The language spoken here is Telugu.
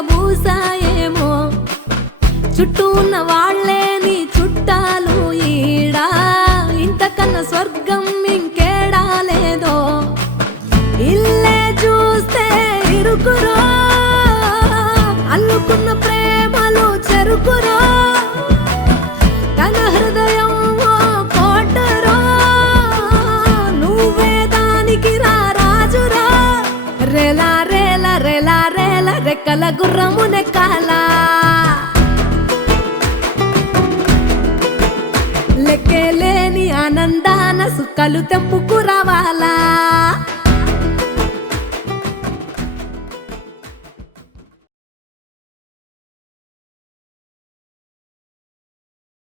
విరబూసాయేమో. చుట్టూ ఉన్న వాళ్ళే నీ చుట్టాలు ఈడా, ఇంతకన్నా స్వర్గం ఇంకేడా లేదో. ఇల్లే చూస్తే ఇరుకురో, అల్లుకున్న ప్రేమలు చెరుకురో. తన హృదయం ఓ కోటరో, నువ్వే దానికి రాజురా. రేలా రేలా రేలా రేలా రెక్కల గుర్రము నెక్కాలా, లెక్కేలేని ఆనందాన సుక్కలు తెంపుకు రావాలా.